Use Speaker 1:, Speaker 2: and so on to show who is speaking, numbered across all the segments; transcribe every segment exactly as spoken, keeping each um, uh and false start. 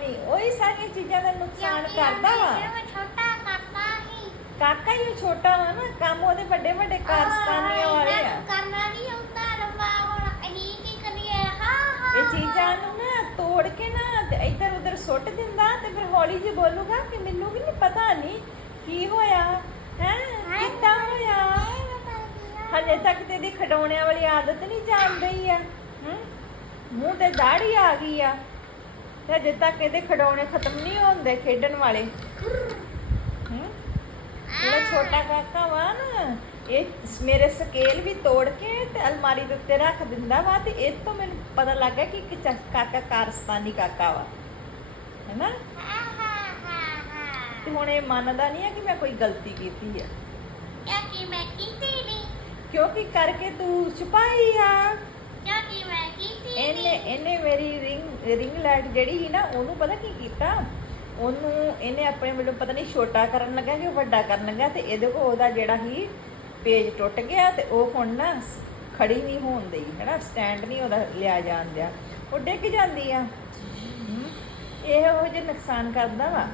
Speaker 1: ਨਹੀਂ ਉਹੀ ਸਾਰੀਆਂ ਚੀਜ਼ਾਂ ਦਾ ਨੁਕਸਾਨ ਕਰਦਾ ਵਾ।
Speaker 2: ਛੋਟਾ ਕਾਕਾ ਹੀ
Speaker 1: ਕਾਕਾ ਹੀ ਛੋਟਾ ਵਾ ਨਾ, ਕੰਮ ਉਹਦੇ ਵੱਡੇ ਵੱਡੇ ਕਾਰਸਤਾਨੀਆਂ ਵਾਲੇ ਆ।
Speaker 2: ਕਰਨਾ ਨਹੀਂ ਹੁੰਦਾ ਰੰਬਾ, ਹੁਣ ਅਸੀਂ ਕੀ ਕਰੀਏ? ਹਾਂ ਹਾਂ
Speaker 1: ਇਹ ਚੀਜ਼ਾਂ ਨੂੰ ਨਾ ਤੋੜ ਕੇ ਨਾ ਤੇ ਇੱਧਰ ਉੱਧਰ ਸੁੱਟ ਦਿੰਦਾ ਤੇ ਫਿਰ ਹੌਲੀ ਜਿਹੀ ਬੋਲੂਗਾ ਕਿ ਮੈਨੂੰ ਵੀ ਨਹੀਂ ਪਤਾ ਨਹੀਂ ਕੀ ਹੋਇਆ ਹੈ, ਕਿੱਦਾਂ ਹੋਇਆ। ਹਜੇ ਤੱਕ ਤੇ ਇਹਦੀ ਖਡਾਉਣਿਆਂ ਵਾਲੀ ਆਦਤ ਨਹੀਂ ਜਾਣ ਰਹੀ ਆ। ਹੂੰ, ਮੂੰਹ ਤੇ ਦਾੜੀ ਆ ਗਈ ਆ ਤੇ ਹਜੇ ਤੱਕ ਇਹਦੇ ਖਡਾਉਣੇ ਖਤਮ ਨਹੀਂ ਹੁੰਦੇ ਖੇਡਣ ਵਾਲੇ। ਹੂੰ, ਜਿਹੜਾ ਛੋਟਾ ਕਾਕਾ ਵਾ ਨਾ, ਇਹ ਮੇਰੇ ਸਕੇਲ ਵੀ ਤੋੜ ਕੇ ਤੇ ਅਲਮਾਰੀ ਦੇ ਉੱਤੇ ਰੱਖ ਦਿੰਦਾ ਵਾ ਤੇ ਇਹ ਤੋਂ ਮੈਨੂੰ ਪਤਾ ਲੱਗ ਗਿਆ ਕਿ ਇੱਕ ਕਾਕਾ ਕਾਰਸਤਾਨੀ ਕਾਕਾ ਵਾ, ਹੈਨਾ। ਤੇ ਹੁਣ ਇਹ ਮੰਨਦਾ ਨਹੀਂ ਹੈ ਕਿ ਮੈਂ ਕੋਈ ਗਲਤੀ ਕੀਤੀ ਆ,
Speaker 2: ਕਿਉਂਕਿ ਮੈਂ ਕੀਤੀ ਨਹੀਂ,
Speaker 1: ਕਿਉਂਕਿ ਕਰਕੇ ਤੂੰ ਛੁਪਾਈ ਆ।
Speaker 2: ਕਿਉਂਕਿ ਮੈਂ ਕੀਤੀ
Speaker 1: ਇਹਨੇ ਇਹਨੇ ਮੇਰੀ ਰਿੰਗ ਰਿੰਗ ਲਾਈਟ ਜਿਹੜੀ ਸੀ ਨਾ, ਉਹਨੂੰ ਪਤਾ ਕੀ ਕੀਤਾ, ਉਹਨੂੰ ਇਹਨੇ ਆਪਣੇ ਵੱਲੋਂ ਪਤਾ ਨਹੀਂ ਛੋਟਾ ਕਰਨ ਲੱਗਾ ਕਿ ਵੱਡਾ ਕਰਨ ਲੱਗਾ ਤੇ ਇਹਦੇ ਕੋਲ ਉਹਦਾ ਜਿਹੜਾ ਸੀ ਪੇਜ ਟੁੱਟ ਗਿਆ ਤੇ ਉਹ ਹੁਣ ਨਾ ਖੜੀ ਨਹੀਂ ਹੋਣ ਦਈ, ਹੈਨਾ, ਸਟੈਂਡ ਨਹੀਂ ਉਹਦਾ ਲਿਆ ਜਾਣ ਦਿਆ, ਉਹ ਡਿੱਗ ਜਾਂਦੀ ਆ। ਇਹੋ ਜਿਹੇ ਨੁਕਸਾਨ ਕਰਦਾ ਵਾ।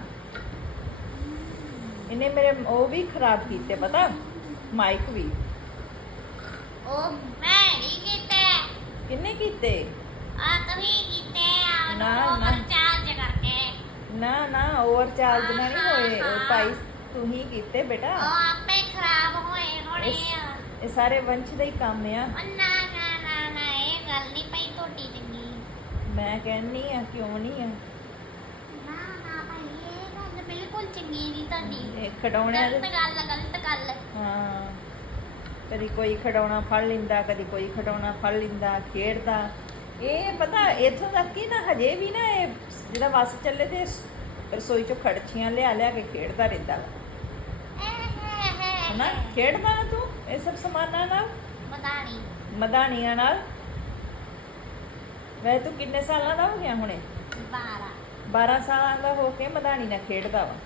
Speaker 1: ਇਹਨੇ ਮੇਰੇ ਉਹ ਵੀ ਖਰਾਬ ਕੀਤੇ, ਪਤਾ, ਮਾਈਕ ਵੀ।
Speaker 2: ਉਹ ਮੈਂ ਨਹੀਂ ਕੀਤੇ,
Speaker 1: ਕਿੰਨੇ ਕੀਤੇ?
Speaker 2: ਆ ਤੁਸੀਂ ਕੀਤੇ ਆ,
Speaker 1: ਨਾ,
Speaker 2: ਉਹ
Speaker 1: ਨਾ।
Speaker 2: ਚਾਰਜ ਕਰਕੇ।
Speaker 1: ਨਾ ਨਾ ਓਵਰ ਚਾਰਜ ਨਾ ਨਹੀਂ ਹੋਏ, ਉਹ ਭਾਈ ਤੂੰ ਹੀ ਕੀਤੇ ਬੇਟਾ।
Speaker 2: ਉਹ ਆਪੇ ਖਰਾਬ ਹੋਏ ਹੋਣੇ
Speaker 1: ਇਸ-
Speaker 2: ਆ।
Speaker 1: ਇਹ ਸਾਰੇ ਵੰਸ਼ ਦਾ ਹੀ ਕੰਮ ਆ।
Speaker 2: ਉਹ ਨਾ ਨਾ ਨਾ ਨਾ, ਇਹ ਗੱਲ ਨਹੀਂ ਪਈ ਤੁਹਾਡੀ ਚੰਗੀ।
Speaker 1: ਮੈਂ ਕਹਿੰਨੀ ਆ ਕਿਉਂ ਨਹੀਂ ਆ।
Speaker 2: ਨਾ ਨਾ ਭਾਈ, ਇਹ ਗੱਲ ਬਿਲਕੁਲ ਚੰਗੀ ਨਹੀਂ ਤੁਹਾਡੀ।
Speaker 1: ਇਹ ਖਡਾਉਣਿਆਂ
Speaker 2: ਗਲਤ
Speaker 1: ਦੇ
Speaker 2: ਗੱਲ ਗਲਤ ਗੱਲ।
Speaker 1: ਹਾਂ, ਕਦੀ ਕੋਈ ਖਡਾਉਣਾ ਫੜ ਲਿੰਦਾ, ਕਦੀ ਕੋਈ ਖਡਾਉਣਾ ਫੜ ਲਿੰਦਾ, ਖੇਡਦਾ। ਇਹ ਪਤਾ ਇੱਥੋਂ ਤੱਕ ਕਿ ਨਾ ਹਜੇ ਵੀ ਨਾ ਇਹ ਜਿਹੜਾ ਵਸ ਚੱਲੇ ਤੇ ਰਸੋਈ ਚੋਂ ਖੜਛੀਆਂ ਲਿਆ ਲਿਆ ਕੇ ਖੇਡਦਾ ਰਹਿੰਦਾ, ਹਨਾ। ਖੇਡਦਾ ਨਾ ਤੂੰ ਇਹ ਸਭ ਸਮਾਨਾਂ ਨਾਲ,
Speaker 2: ਮਦਾਨੀ
Speaker 1: ਮਧਾਣੀਆਂ ਨਾਲ। ਵੈਸੇ ਤੂੰ ਕਿੰਨੇ ਸਾਲਾਂ ਦਾ ਹੋ ਗਿਆ ਹੁਣੇ?
Speaker 2: ਬਾਰਾ
Speaker 1: ਬਾਰਾਂ ਸਾਲਾਂ ਦਾ ਹੋ ਕੇ ਮਧਾਣੀ ਨਾਲ ਖੇਡਦਾ ਵਾ।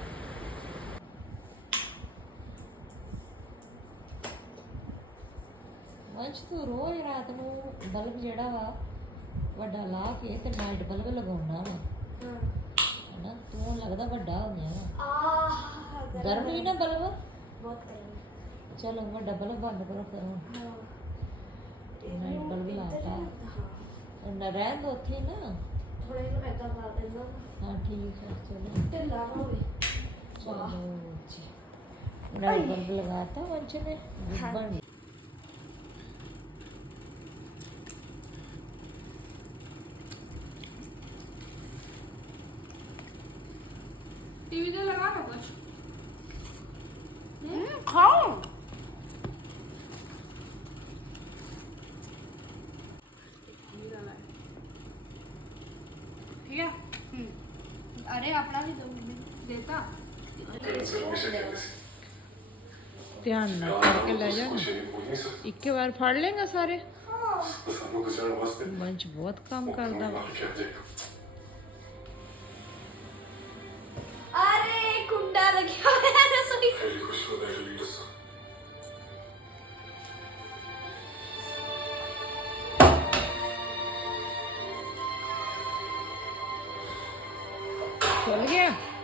Speaker 3: ਵੰਸ਼ ਤੂੰ ਰੋਜ਼ ਰਾਤ ਨੂੰ ਬਲਬ ਜਿਹੜਾ ਵਾ ਵੱਡਾ ਲਾ ਕੇ ਤੇ ਨਾਈਟ ਬਲਬ ਲਗਾਉਣਾ ਵਾ, ਹਨਾ। ਤੂੰ ਲੱਗਦਾ ਵੱਡਾ ਹੋ ਗਿਆ ਵਾ।
Speaker 2: ਆਹ
Speaker 3: ਗਰਮ ਹੀ ਨਾ ਬਲਬ।
Speaker 2: ਬਹੁਤ ਗਰਮ।
Speaker 3: ਚਲੋ ਵੱਡਾ ਬਲਬ ਬੰਦ ਕਰੋ ਫਿਰ ਹੁਣ। ਨਾਈਟ ਬਲਬ ਲਾਤਾ ਨਾ, ਰਹਿਣ ਦੋ ਉੱਥੇ ਨਾ।
Speaker 2: ਥੋੜਾ ਇਹਨੂੰ ਐਦਾਂ ਕਰ ਦੇਣਾ,
Speaker 3: ਹਾਂ ਠੀਕ ਹੈ, ਚਲੋ
Speaker 2: ਢਿੱਲਾ ਨਾ ਹੋਵੇ।
Speaker 3: ਚਲੋ ਜੀ, ਨਾਈਟ ਬਲਬ ਲਗਾਤਾ ਵੰਸ਼ ਨੇ, ਬਣ ਗਿਆ।
Speaker 4: टीवी तो लगा लो कुछ।
Speaker 2: हम्म, खाओ।
Speaker 4: ठीक है। हम्म। अरे अपना भी दो देता।
Speaker 1: ਧਿਆਨ ਨਾਲ ਕਰਕੇ ਲੈ ਜਾ, ਇੱਕੇ ਵਾਰ ਫੜ ਲੇਗਾ ਸਾਰੇ। ਵੰਸ਼ ਬਹੁਤ ਕੰਮ ਕਰਦਾ ਵਾ।
Speaker 2: अरे कुंडा लगा है रसोई।
Speaker 1: खुल गया।